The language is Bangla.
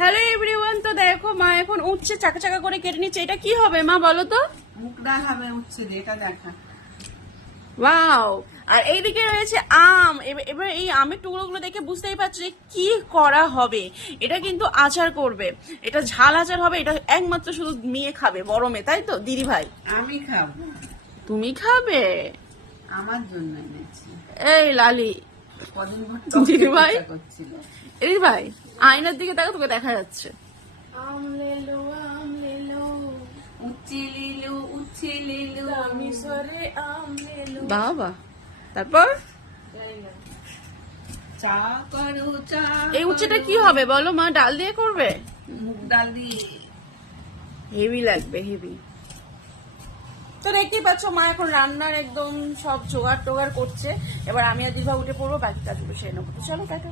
হ্যালো এভরিওয়ান, তো দেখো মা এখন উচ্ছে চাকা চাকা করে কেটে নিচ্ছে। এটা কি হবে মা বলো তো? মুগ ডাল হবে উচ্ছে দিয়ে, এটা দেখা। ওয়াও! আর এইদিকে রয়েছে আম। এবার এই আমের টুকরোগুলো দেখে বুঝতেই পারছো যে কি করা হবে। এটা কিন্তু আচার করবে, এটা ঝাল আচার হবে। এটা একমাত্র শুধু মেয়ে খাবে, বড় মেয়ে, তাই তো দিদি ভাই? আমি খাবো, তুমি খাবে? আমার জন্য এনেছি। এই লালি কদিন ভর দিদি ভাই, টক করছিল। দিদি ভাই আয়নার দিকে দেখো, তোকে দেখা যাচ্ছে। উচ্ছে লিলু বাবা, তারপর চা করো চা। এই উচ্ছেটা কি হবে বলো মা? ডাল দিয়ে করবে? মুগ ডাল দিয়ে হেভি লাগবে, হেভি। তো দেখতেই পাচ্ছ মা এখন রান্নার একদম সব জোগাড় টোগাড় করছে। এবার আমি আর দিভা উঠে পড়বো, বাকি কাজগুলো সেরে নেবো। তো চলো টাটা।